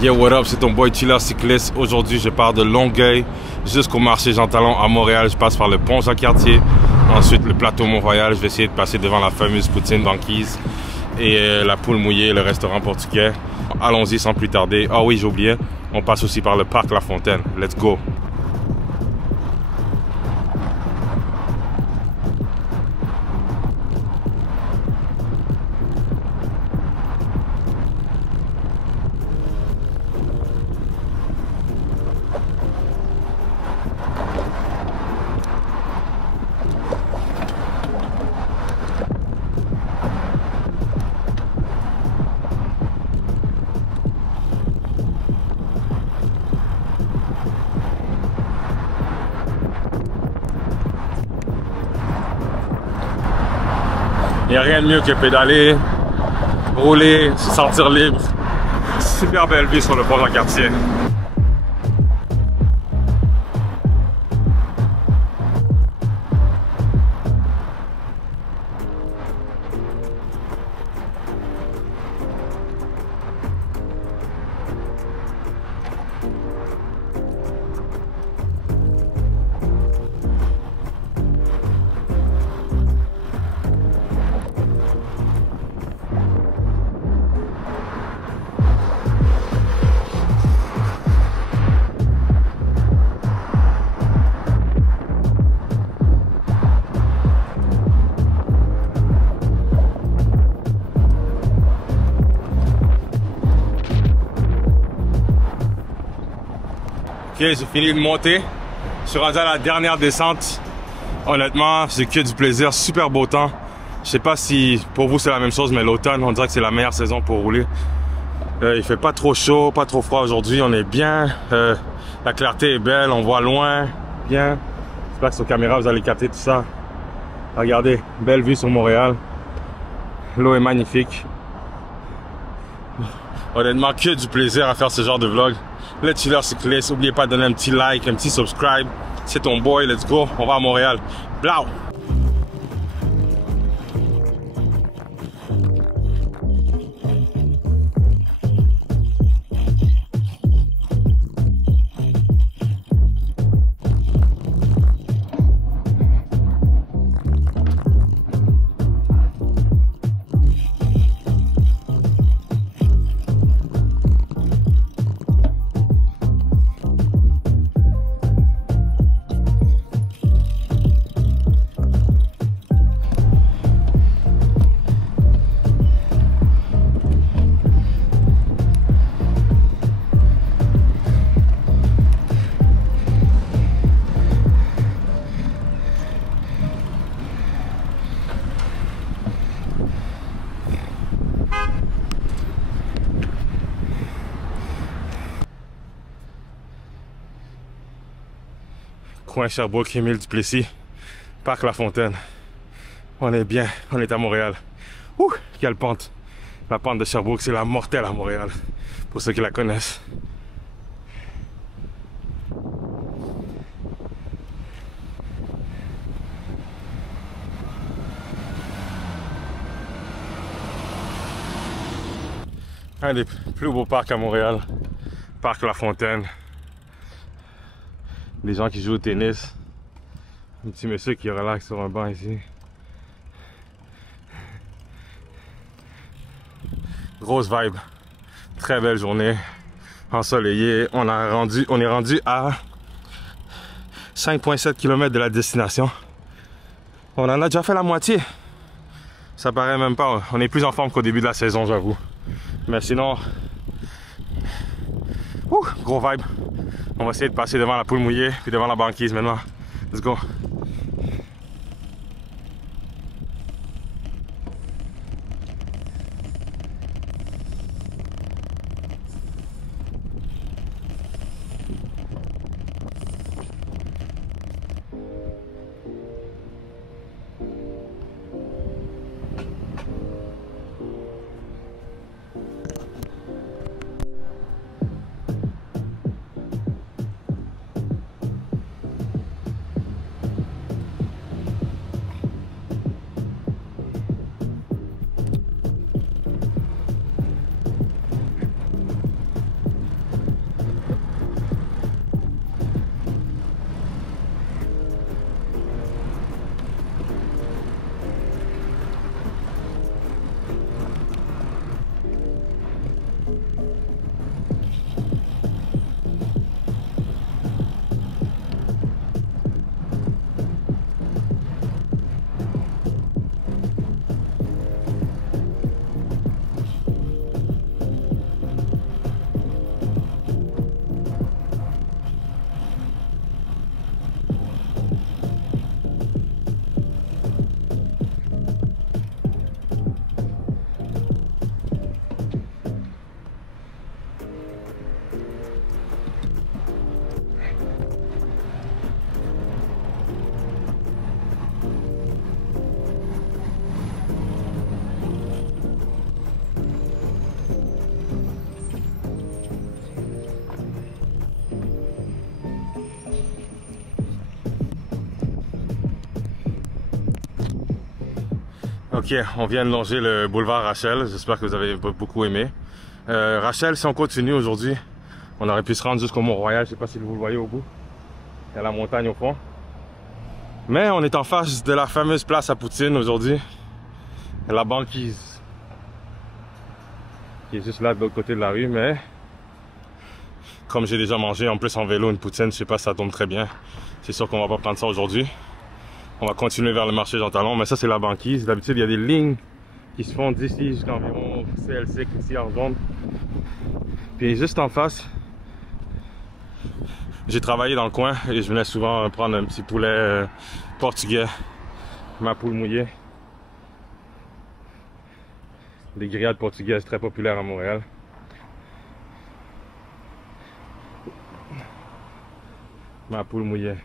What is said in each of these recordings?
Yo, what up, c'est ton boy Chiller Cycliste. Aujourd'hui, je pars de Longueuil jusqu'au marché Jean Talon à Montréal. Je passe par le pont Jacques-Cartier, ensuite le plateau Mont-Royal. Je vais essayer de passer devant la fameuse poutine banquise et la poule mouillée, le restaurant portugais. Allons-y sans plus tarder. Ah oui, j'ai oublié, on passe aussi par le parc La Fontaine. Let's go! Il n'y a rien de mieux que pédaler, rouler, se sentir libre. Super belle vue sur le pont Jacques-Cartier. Ok, j'ai fini de monter. Je suis rendu à la dernière descente. Honnêtement, c'est que du plaisir. Super beau temps. Je sais pas si pour vous c'est la même chose, mais l'automne, on dirait que c'est la meilleure saison pour rouler. Il fait pas trop chaud, pas trop froid aujourd'hui. On est bien. La clarté est belle. On voit loin. Bien. J'espère que sur caméra, vous allez capter tout ça. Regardez, belle vue sur Montréal. L'eau est magnifique. Honnêtement, que du plaisir à faire ce genre de vlog. Le Chiller Cycliste, n'oubliez pas de donner un petit like, un petit subscribe. C'est ton boy, let's go, on va à Montréal. Blau! Coin Sherbrooke, Émile Duplessis, Parc La Fontaine. On est bien, on est à Montréal. Ouh, quelle pente! La pente de Sherbrooke, c'est la mortelle à Montréal, pour ceux qui la connaissent. Un des plus beaux parcs à Montréal, Parc La Fontaine. Les gens qui jouent au tennis. Un petit monsieur qui relaxe sur un banc ici. Grosse vibe. Très belle journée. Ensoleillée. On est rendu à 5,7 km de la destination. On en a déjà fait la moitié. Ça paraît même pas. On est plus en forme qu'au début de la saison, j'avoue. Mais sinon... gros vibe. On va essayer de passer devant la poule mouillée puis devant la banquise maintenant. Let's go. Ok, on vient de longer le boulevard Rachel. J'espère que vous avez beaucoup aimé. Rachel, si on continue aujourd'hui, on aurait pu se rendre jusqu'au Mont-Royal. Je sais pas si vous le voyez au bout. Il y a la montagne au fond. Mais on est en face de la fameuse place à Poutine aujourd'hui. La banquise. Qui est juste là de l'autre côté de la rue, mais... Comme j'ai déjà mangé en plus en vélo une poutine, je sais pas si ça tombe très bien. C'est sûr qu'on va pas prendre ça aujourd'hui. On va continuer vers le marché Jean Talon, mais ça c'est la banquise. D'habitude il y a des lignes qui se font d'ici jusqu'à environ CLC ici en zone. Puis juste en face, j'ai travaillé dans le coin et je venais souvent prendre un petit poulet portugais, ma poule mouillée. Des grillades portugaises très populaires à Montréal. Ma poule mouillée.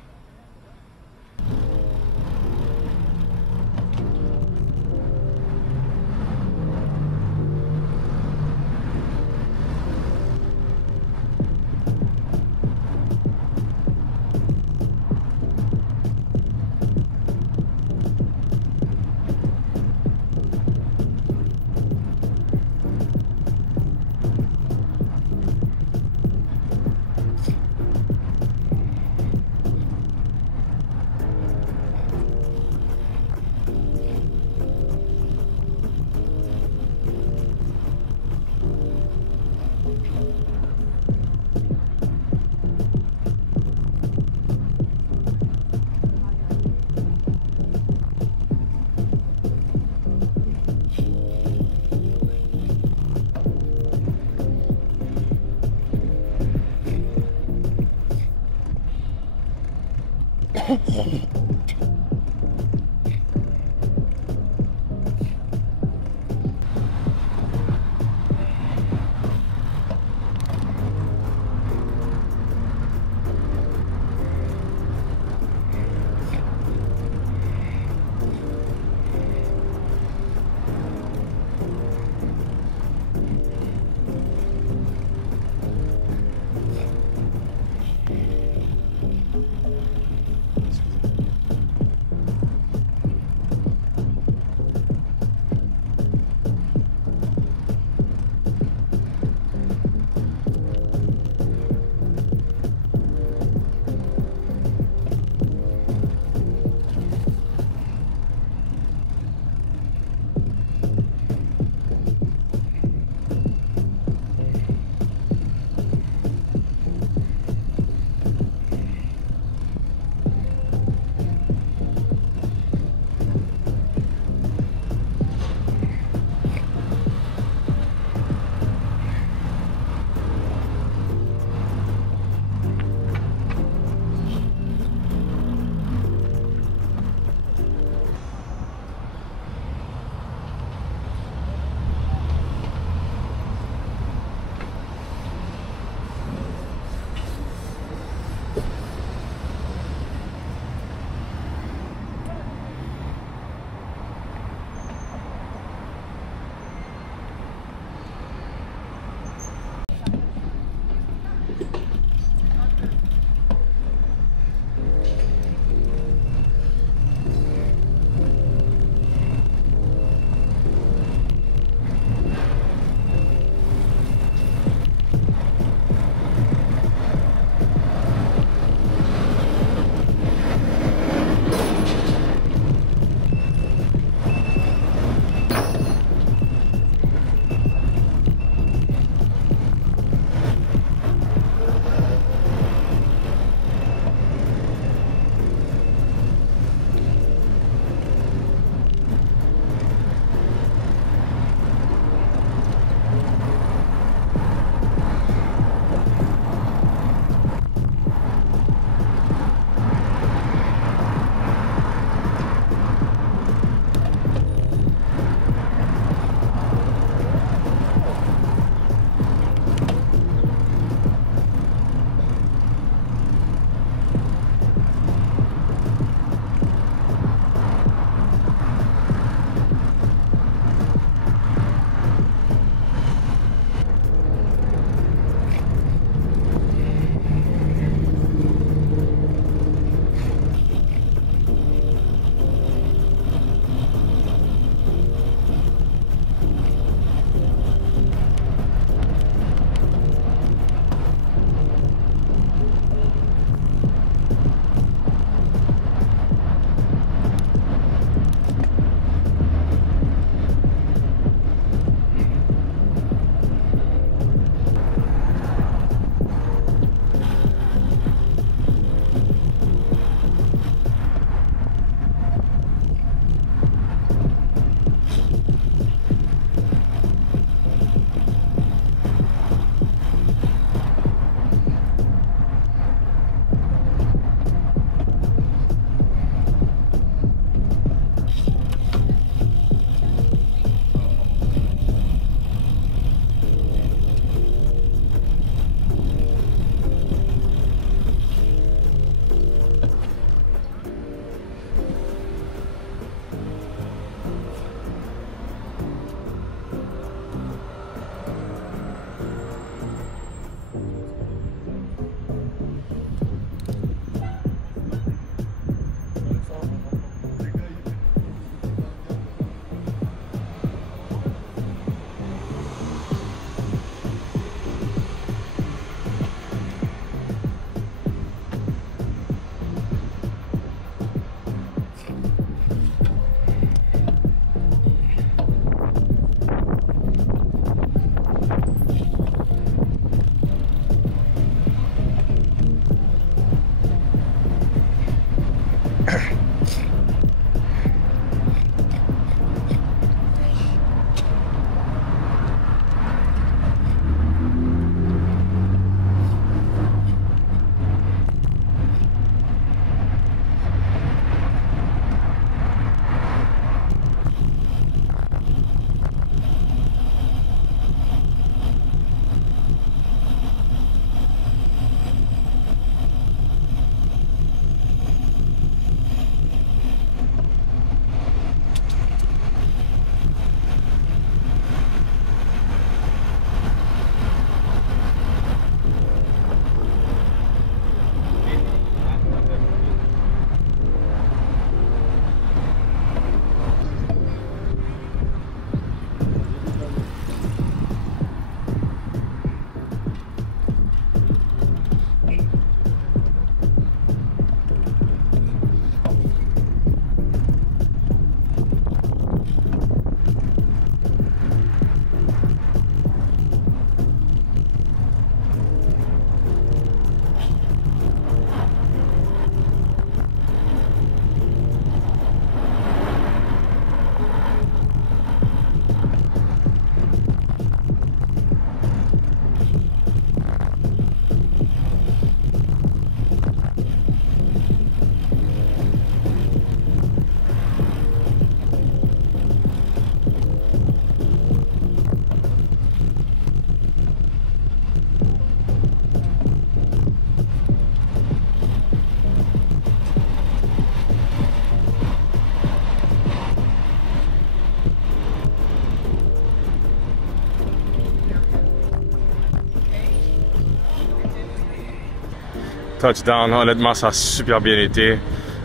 touchdown. Honnêtement, ça a super bien été.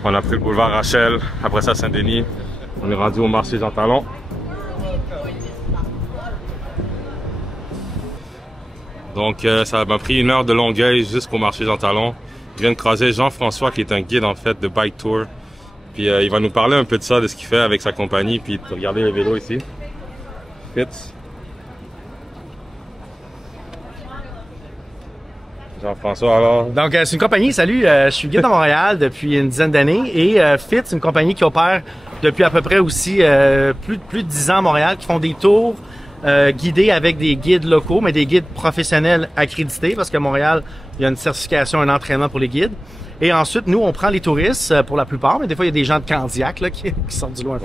On a pris le boulevard Rachel, après ça Saint-Denis. On est rendu au marché Jean Talon. Donc ça m'a pris 1 heure de Longueuil jusqu'au marché Jean Talon. Je viens de croiser Jean-François qui est un guide en fait de Bike Tour. Puis il va nous parler un peu de ça, de ce qu'il fait avec sa compagnie. Puis regardez les vélos ici. Fitz. Jean-François alors. Donc c'est une compagnie, salut, je suis guide à Montréal depuis une dizaine d'années et Fit, c'est une compagnie qui opère depuis à peu près aussi plus de 10 ans à Montréal, qui font des tours guidés avec des guides locaux, mais des guides professionnels accrédités parce qu'à Montréal, il y a une certification, un entraînement pour les guides. Et ensuite, nous, on prend les touristes pour la plupart, mais des fois, il y a des gens de Candiac là, qui sortent du loin.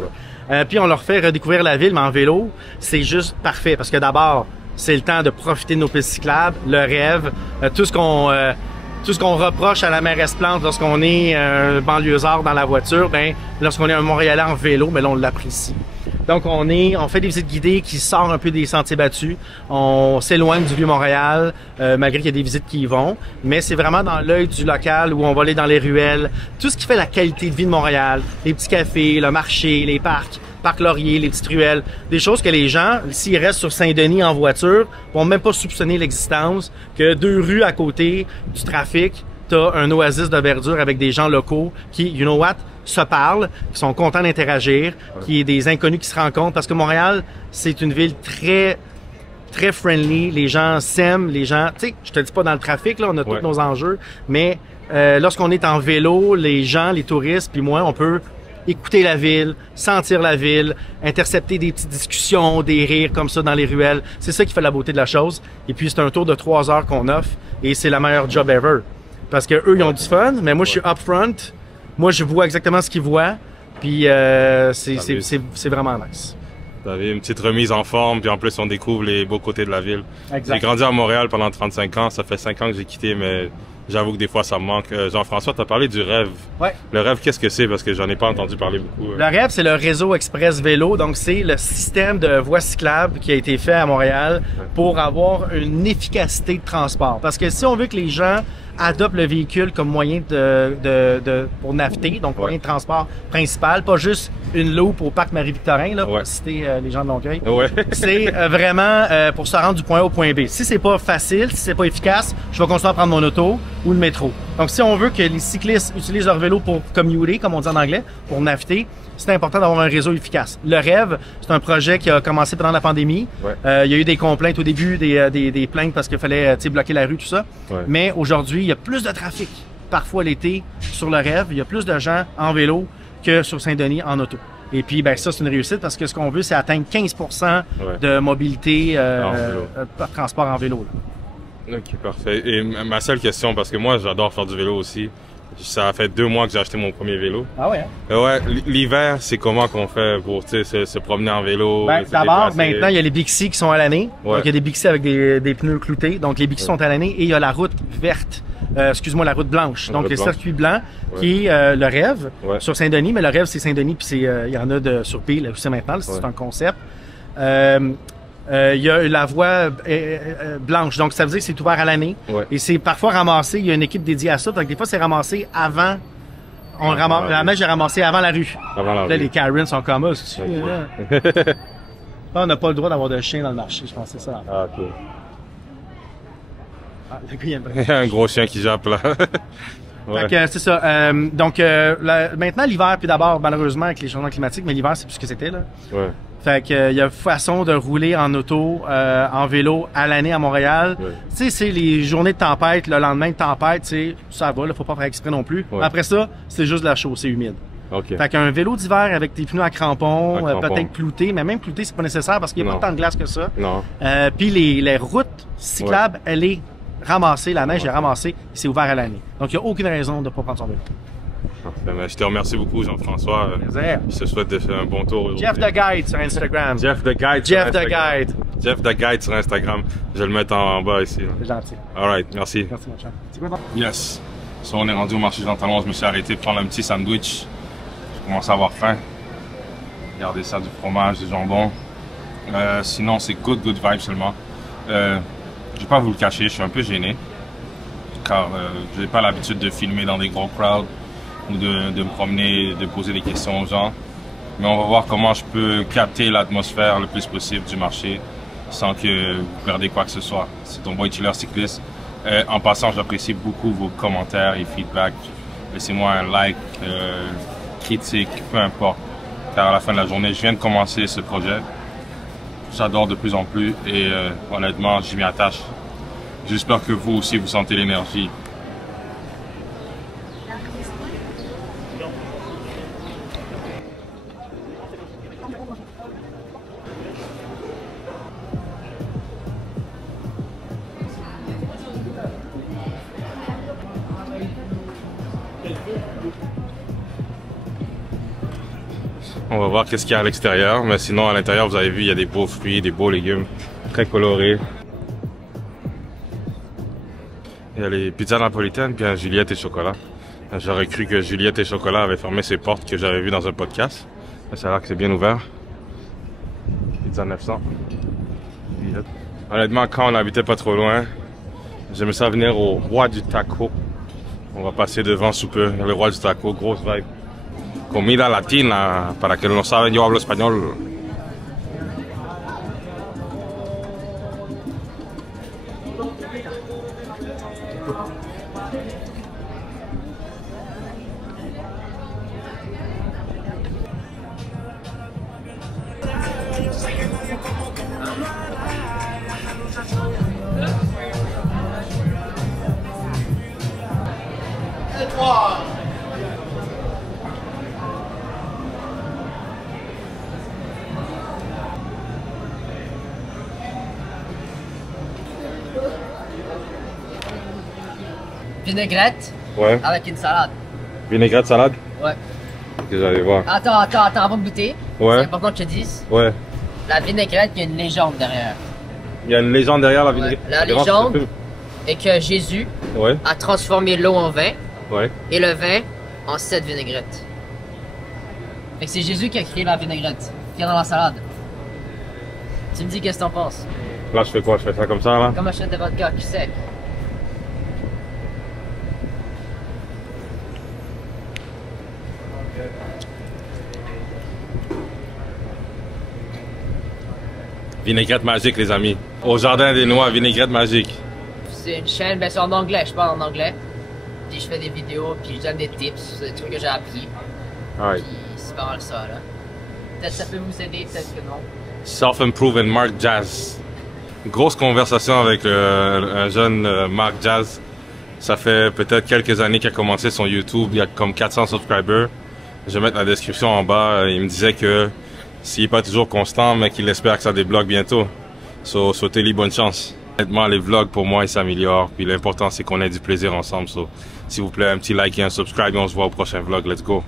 Puis on leur fait redécouvrir la ville, mais en vélo, c'est juste parfait parce que d'abord, c'est le temps de profiter de nos pistes cyclables, le rêve, tout ce qu'on reproche à la mairesse Plante lorsqu'on est un banlieusard dans la voiture, ben lorsqu'on est un Montréalais en vélo, ben là, on l'apprécie. Donc on fait des visites guidées qui sortent un peu des sentiers battus. On s'éloigne du Vieux-Montréal, malgré qu'il y a des visites qui y vont. Mais c'est vraiment dans l'œil du local où on va aller dans les ruelles. Tout ce qui fait la qualité de vie de Montréal, les petits cafés, le marché, les parcs. Parc Laurier, les petites ruelles, des choses que les gens, s'ils restent sur Saint-Denis en voiture, vont même pas soupçonner l'existence, que 2 rues à côté du trafic, t'as un oasis de verdure avec des gens locaux qui, you know what, se parlent, qui sont contents d'interagir, qui est des inconnus qui se rencontrent, parce que Montréal, c'est une ville très friendly, les gens s'aiment, les gens, tu sais, je te dis pas dans le trafic, là, on a tous nos enjeux, mais lorsqu'on est en vélo, les gens, les touristes, puis moi, on peut écouter la ville, sentir la ville, intercepter des petites discussions, des rires comme ça dans les ruelles. C'est ça qui fait la beauté de la chose. Et puis, c'est un tour de 3 heures qu'on offre et c'est la meilleure job ever. Parce que eux, ils ont du fun, mais moi, je suis upfront. Moi, je vois exactement ce qu'ils voient. Puis, c'est vraiment nice. Vous avez une petite remise en forme, puis en plus, on découvre les beaux côtés de la ville. J'ai grandi à Montréal pendant 35 ans. Ça fait 5 ans que j'ai quitté, mais j'avoue que des fois, ça me manque. Jean-François, tu as parlé du rêve. Ouais. Le rêve, qu'est-ce que c'est? Parce que j'en ai pas entendu parler beaucoup. Le rêve, c'est le réseau express vélo. Donc, c'est le système de voies cyclables qui a été fait à Montréal pour avoir une efficacité de transport. Parce que si on veut que les gens adoptent le véhicule comme moyen pour naviguer, donc moyen de transport principal, pas juste une loupe au parc Marie-Victorin, là, pour citer les gens de Longueuil. C'est vraiment pour se rendre du point A au point B. Si c'est pas facile, si c'est pas efficace, je vais continuer à prendre mon auto ou le métro. Donc, si on veut que les cyclistes utilisent leur vélo pour commuter, comme on dit en anglais, pour naviguer, c'est important d'avoir un réseau efficace. Le rêve, c'est un projet qui a commencé pendant la pandémie. Il y a eu des complaintes au début, des plaintes parce qu'il fallait bloquer la rue, tout ça. Mais aujourd'hui, il y a plus de trafic, parfois l'été, sur le rêve. Il y a plus de gens en vélo que sur Saint-Denis en auto. Et puis, ben ça, c'est une réussite parce que ce qu'on veut, c'est atteindre 15% de mobilité transport en vélo. Là. OK, parfait. Et ma seule question, parce que moi, j'adore faire du vélo aussi. Ça fait 2 mois que j'ai acheté mon premier vélo. Ah ouais? Ouais, l'hiver, c'est comment qu'on fait pour se promener en vélo? Ben, d'abord, maintenant, il y a les Bixi qui sont à l'année. Donc, il y a des Bixi avec des pneus cloutés. Donc, les Bixi sont à l'année et il y a la route verte. Excuse-moi, la route blanche. Donc, les circuits blancs qui est le rêve sur Saint-Denis. Mais le rêve, c'est Saint-Denis puis il y en a sur Pile aussi maintenant. C'est un concept. Il y a la voie blanche, donc ça veut dire que c'est ouvert à l'année et c'est parfois ramassé, il y a une équipe dédiée à ça, donc des fois c'est ramassé avant, la neige est ramassée avant la rue. Là, les Karens sont comme ça. On n'a pas le droit d'avoir de chien dans le marché, je pense que c'est ça. Ah, ok. Ah, il y a un gros chien qui jappe là. C'est ça. Donc maintenant l'hiver, puis d'abord malheureusement avec les changements climatiques, mais l'hiver c'est plus ce que c'était là. Fait que il y a façon de rouler en auto, en vélo à l'année à Montréal. Tu sais, c'est les journées de tempête, le lendemain de tempête, tu sais, ça va, là, faut pas faire exprès non plus. Après ça, c'est juste de la chaussée humide. Fait qu'un vélo d'hiver avec des pneus à crampons, peut-être cloutés, mais même clouté, c'est pas nécessaire parce qu'il n'y a pas tant de glace que ça. Puis les routes cyclables, elle est ramassée, la neige est ramassée, c'est ouvert à l'année. Donc il n'y a aucune raison de ne pas prendre son vélo. Je te remercie beaucoup, Jean-François. Je te souhaite de faire un bon tour. Jeff the Guide sur Instagram. Jeff the Guide Jeff the Guide sur Instagram. Je vais le mettre en bas ici. C'est gentil. All right, merci. Merci, mon cher. C'est quoi, Yes. So, on est rendu au marché Jean Talon. Je me suis arrêté pour prendre un petit sandwich. Je commence à avoir faim. Regardez ça, du fromage, du jambon. Sinon, c'est good vibe seulement. Je vais pas vous le cacher, je suis un peu gêné. car je n'ai pas l'habitude de filmer dans des gros crowds ou de me promener, de poser des questions aux gens. Mais on va voir comment je peux capter l'atmosphère le plus possible du marché sans que vous perdez quoi que ce soit. C'est ton boy Chiller Cycliste. En passant, j'apprécie beaucoup vos commentaires et feedbacks. Laissez-moi un like, critique, peu importe. Car à la fin de la journée, je viens de commencer ce projet. J'adore de plus en plus et honnêtement, j'y m'y attache. J'espère que vous aussi, vous sentez l'énergie. On va voir qu'est-ce qu'il y a à l'extérieur, mais sinon à l'intérieur, vous avez vu, il y a des beaux fruits, des beaux légumes, très colorés. Il y a les pizzas napolitaines, puis un Juliette et chocolat. J'aurais cru que Juliette et chocolat avaient fermé ses portes que j'avais vues dans un podcast. Mais ça a l'air que c'est bien ouvert. Pizza 900. Juliette. Honnêtement, quand on habitait pas trop loin, j'aimais ça venir au Roi du Taco. On va passer devant sous peu, le Roi du Taco, grosse vibe. Comida latina, para que no saben, yo hablo español. Vinaigrette Ouais. avec une salade. Vinaigrette salade? Ouais. Ok, j'allais voir. Attends, avant de goûter. Ouais. C'est important que je te dise. Ouais. La vinaigrette, il y a une légende derrière. Il y a une légende derrière la Ouais. vinaigrette. La légende est que Jésus Ouais. a transformé l'eau en vin Ouais. et le vin en 7 vinaigrettes. Fait que c'est Jésus qui a créé la vinaigrette, qui est dans la salade. Tu me dis qu'est-ce que t'en penses? Là, je fais quoi? Je fais ça comme ça, là? Comme un shot de vodka qui sec. Vinaigrette magique, les amis. Au Jardin des Noix, vinaigrette magique. C'est une chaîne, ben c'est en anglais, je parle en anglais. Puis je fais des vidéos, puis je donne des tips, des trucs que j'ai appris. Alright. Puis c'est pas mal ça, là. Peut-être ça peut vous aider, peut-être que non. Self-Improve and Mark Jazz. Grosse conversation avec un jeune Mark Jazz. Ça fait peut-être quelques années qu'il a commencé son YouTube. Il y a comme 400 subscribers. Je vais mettre la description en bas. Il me disait que s'il n'est pas toujours constant, mais qu'il espère que ça débloque bientôt. So, souhaitez-lui bonne chance. Honnêtement, les vlogs, pour moi, ils s'améliorent. Puis l'important, c'est qu'on ait du plaisir ensemble. So, s'il vous plaît, un petit like et un subscribe et on se voit au prochain vlog. Let's go.